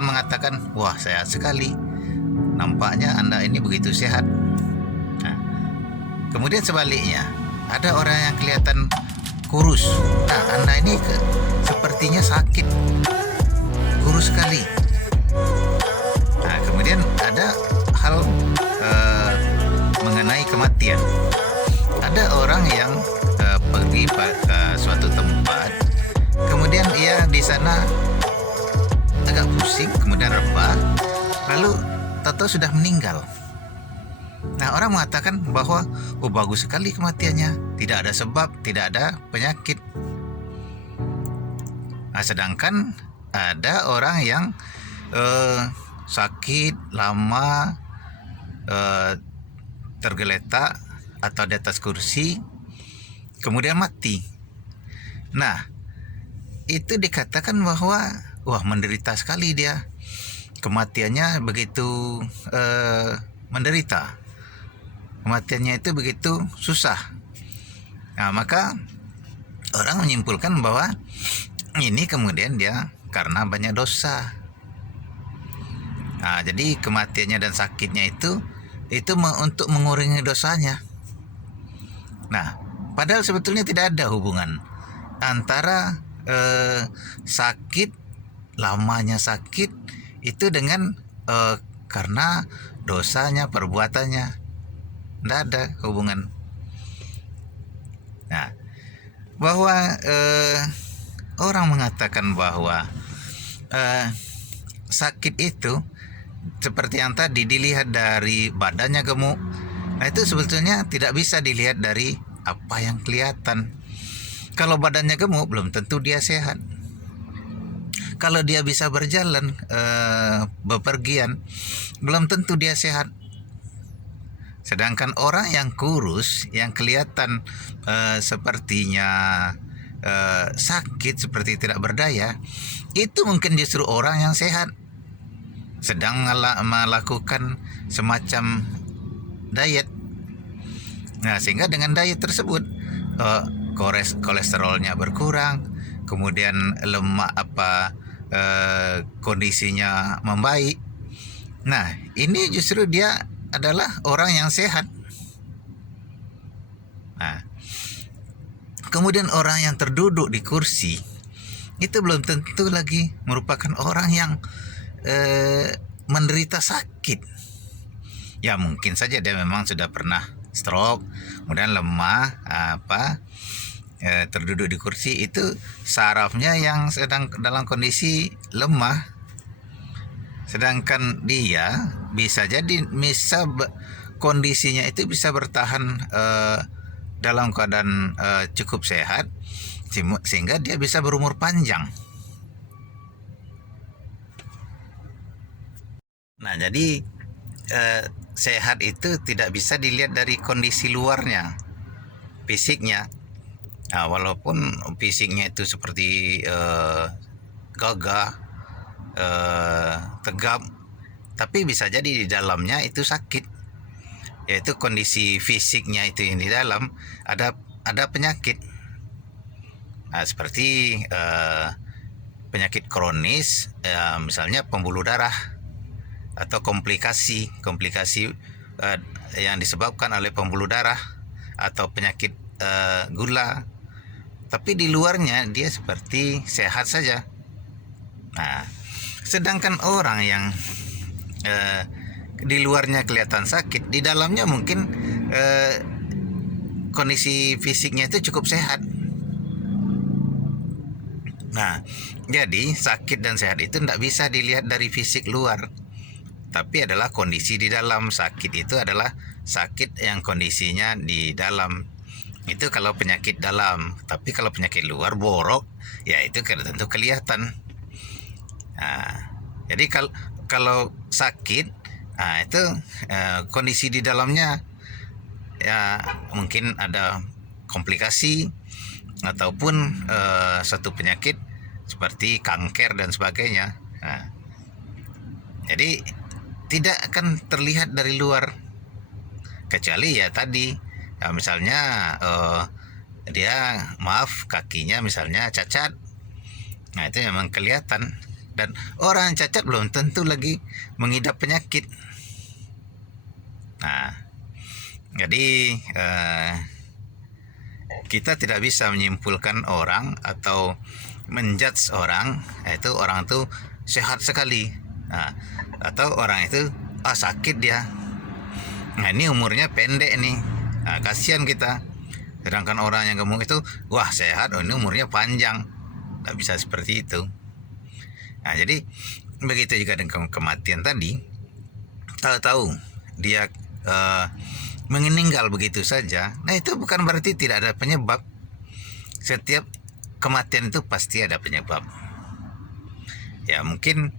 akan mengatakan, wah sehat sekali, nampaknya Anda ini begitu sehat. Nah, kemudian sebaliknya, ada orang yang kelihatan kurus. Nah, Anda ini sepertinya sakit, kurus sekali. Nah, kemudian ada hal mengenai kematian. Ada orang yang pergi ke suatu tempat, kemudian ia di sana agak pusing, kemudian rebah, lalu tahu-tahu sudah meninggal. Nah, orang mengatakan bahwa bagus sekali kematiannya, tidak ada sebab, tidak ada penyakit. Nah, sedangkan ada orang yang sakit lama, tergeletak atau di atas kursi, kemudian mati. Nah, itu dikatakan bahwa wah menderita sekali dia, kematiannya begitu menderita, kematiannya itu begitu susah. Nah, maka orang menyimpulkan bahwa ini kemudian dia karena banyak dosa. Nah, jadi kematiannya dan sakitnya itu untuk mengurangi dosanya. Nah, padahal sebetulnya tidak ada hubungan antara sakit, lamanya sakit itu dengan karena dosanya, perbuatannya. Tidak ada hubungan. Nah, bahwa orang mengatakan bahwa sakit itu seperti yang tadi dilihat dari badannya gemuk. Nah, itu sebetulnya tidak bisa dilihat dari apa yang kelihatan. Kalau badannya gemuk belum tentu dia sehat. Kalau dia bisa berjalan, bepergian, belum tentu dia sehat. Sedangkan orang yang kurus, yang kelihatan sepertinya sakit, seperti tidak berdaya, itu mungkin justru orang yang sehat, sedang melakukan semacam diet. Nah, sehingga dengan diet tersebut kolesterolnya berkurang, kemudian lemak kondisinya membaik. Nah, ini justru dia adalah orang yang sehat. Nah, kemudian orang yang terduduk di kursi itu belum tentu lagi merupakan orang yang menderita sakit. Ya, mungkin saja dia memang sudah pernah stroke, kemudian lemah, terduduk di kursi, itu sarafnya yang sedang dalam kondisi lemah. Sedangkan dia bisa jadi kondisinya itu bisa bertahan dalam keadaan cukup sehat, sehingga dia bisa berumur panjang. Nah, jadi sehat itu tidak bisa dilihat dari kondisi luarnya, fisiknya. Nah, walaupun fisiknya itu seperti gagah, tegap, tapi bisa jadi di dalamnya itu sakit, yaitu kondisi fisiknya itu yang di dalam ada penyakit. Nah, seperti penyakit kronis, misalnya pembuluh darah, atau komplikasi yang disebabkan oleh pembuluh darah, atau penyakit gula, tapi di luarnya dia seperti sehat saja. Nah, sedangkan orang yang di luarnya kelihatan sakit, di dalamnya mungkin kondisi fisiknya itu cukup sehat. Nah, jadi sakit dan sehat itu tidak bisa dilihat dari fisik luar, tapi adalah kondisi di dalam. Sakit itu adalah sakit yang kondisinya di dalam. Itu kalau penyakit dalam. Tapi kalau penyakit luar, borok, ya itu tentu kelihatan. Nah, jadi kalau sakit, nah itu kondisi di dalamnya ya mungkin ada komplikasi ataupun suatu penyakit seperti kanker dan sebagainya. Nah, jadi tidak akan terlihat dari luar, kecuali ya tadi, ya misalnya dia kakinya misalnya cacat. Nah, itu memang kelihatan Dan orang cacat belum tentu lagi mengidap penyakit. Nah, jadi kita tidak bisa menyimpulkan orang atau menjudge orang, itu orang itu sehat sekali, nah, atau orang itu sakit dia. Nah, ini umurnya pendek nih, nah, kasihan kita. Sedangkan orang yang gemuk itu wah sehat, ini umurnya panjang. Nggak bisa seperti itu. Nah, jadi begitu juga dengan kematian tadi. Tahu-tahu dia meninggal begitu saja, nah itu bukan berarti tidak ada penyebab. Setiap kematian itu pasti ada penyebab. Ya mungkin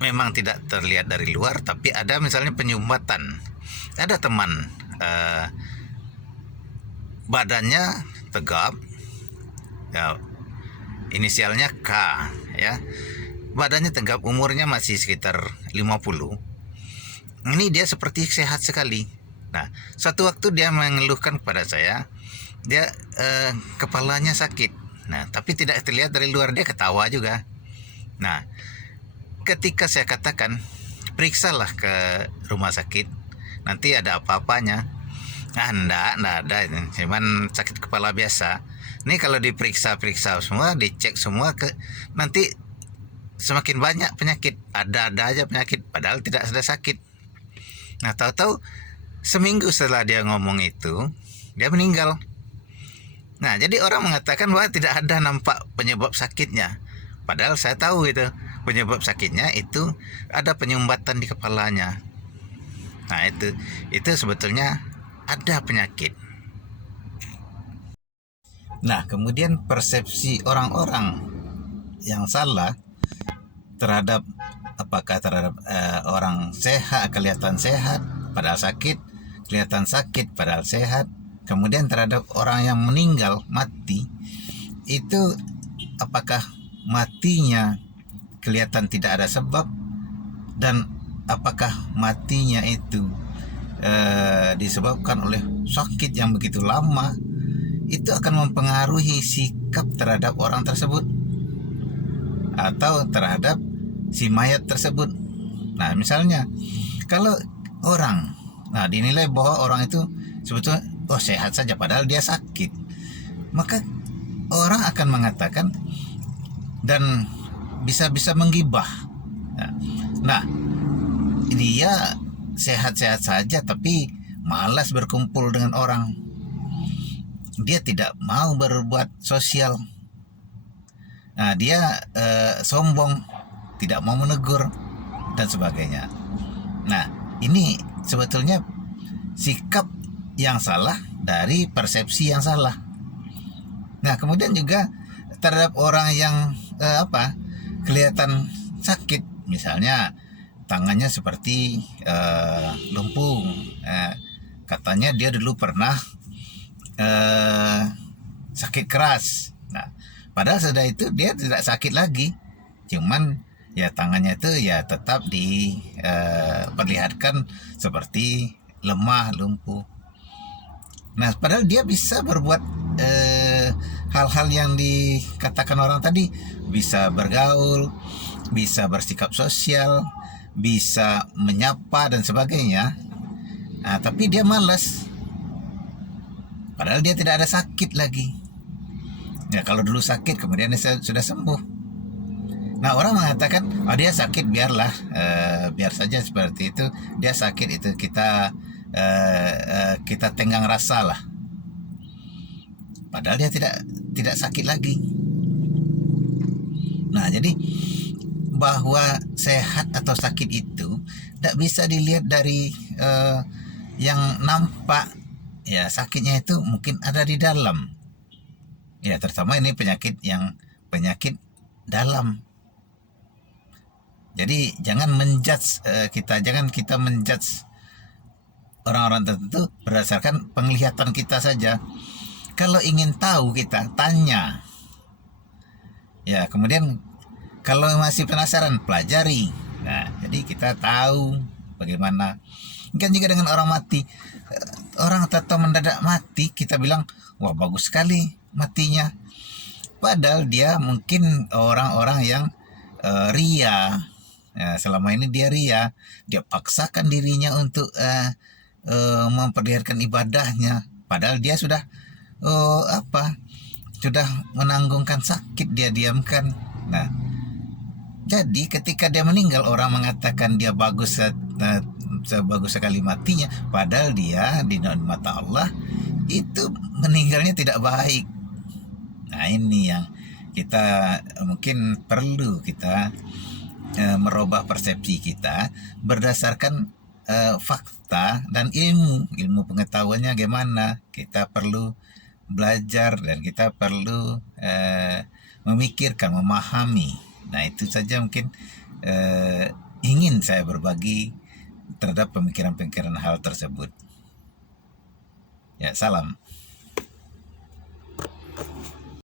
memang tidak terlihat dari luar, tapi ada misalnya penyumbatan. Ada teman badannya tegap, ya, inisialnya K, ya, badannya tegap, umurnya masih sekitar 50. Ini dia seperti sehat sekali. Nah, suatu waktu dia mengeluhkan kepada saya, dia kepalanya sakit. Nah, tapi tidak terlihat dari luar, dia ketawa juga. Nah, ketika saya katakan, periksalah ke rumah sakit, nanti ada apa-apanya. Nah, enggak ada, cuman sakit kepala biasa. Ini kalau diperiksa semua, dicek semua, nanti semakin banyak penyakit, ada aja penyakit, padahal tidak ada sakit. Nah, tahu-tahu seminggu setelah dia ngomong itu, dia meninggal. Nah, jadi orang mengatakan bahwa tidak ada nampak penyebab sakitnya. Padahal saya tahu itu, penyebab sakitnya itu ada penyumbatan di kepalanya. Nah, itu sebetulnya ada penyakit. Nah, kemudian persepsi orang-orang yang salah terhadap orang sehat kelihatan sehat padahal sakit, kelihatan sakit padahal sehat. Kemudian terhadap orang yang meninggal mati, itu apakah matinya kelihatan tidak ada sebab, dan apakah matinya itu disebabkan oleh sakit yang begitu lama, itu akan mempengaruhi sikap terhadap orang tersebut atau terhadap si mayat tersebut. Nah, misalnya kalau orang, nah, dinilai bahwa orang itu sebetulnya sehat saja padahal dia sakit, maka orang akan mengatakan dan bisa menggibah. Nah, dia sehat-sehat saja tapi malas berkumpul dengan orang. Dia tidak mau berbuat sosial. Nah, dia sombong, tidak mau menegur dan sebagainya. Nah, ini sebetulnya sikap yang salah dari persepsi yang salah. Nah, kemudian juga terhadap orang yang kelihatan sakit, misalnya tangannya seperti lumpuh, katanya dia dulu pernah sakit keras. Nah, padahal sudah itu dia tidak sakit lagi, cuman ya tangannya itu ya tetap diperlihatkan seperti lemah, lumpuh. Nah, padahal dia bisa berbuat hal-hal yang dikatakan orang tadi, bisa bergaul, bisa bersikap sosial, bisa menyapa dan sebagainya. Nah, tapi dia malas. Padahal dia tidak ada sakit lagi. Ya, kalau dulu sakit kemudian dia sudah sembuh. Nah, orang mengatakan, dia sakit, biarlah, biar saja seperti itu. Dia sakit, itu kita tenggang rasa lah. Padahal dia tidak sakit lagi. Nah, jadi bahwa sehat atau sakit itu tidak bisa dilihat dari yang nampak. Ya, sakitnya itu mungkin ada di dalam. Ya, terutama ini penyakit dalam. Jadi jangan kita menjudge orang-orang tertentu berdasarkan penglihatan kita saja. Kalau ingin tahu, kita tanya. Ya, kemudian kalau masih penasaran, pelajari. Nah, jadi kita tahu bagaimana. Kan juga dengan orang mati. Orang tahu mendadak mati, kita bilang, wah bagus sekali matinya. Padahal dia mungkin orang-orang yang ria. Ya, selama ini dia ria, dia paksakan dirinya untuk memperlihatkan ibadahnya. Padahal dia sudah sudah menanggungkan sakit, dia diamkan. Nah, jadi ketika dia meninggal orang mengatakan dia bagus, sebagus sekali matinya, padahal dia di mata Allah itu meninggalnya tidak baik. Nah, ini yang kita mungkin perlu kita merubah persepsi kita berdasarkan fakta dan ilmu pengetahuannya gimana. Kita perlu belajar dan kita perlu memikirkan, memahami. Nah, itu saja mungkin ingin saya berbagi terhadap pemikiran-pemikiran hal tersebut. Ya, salam.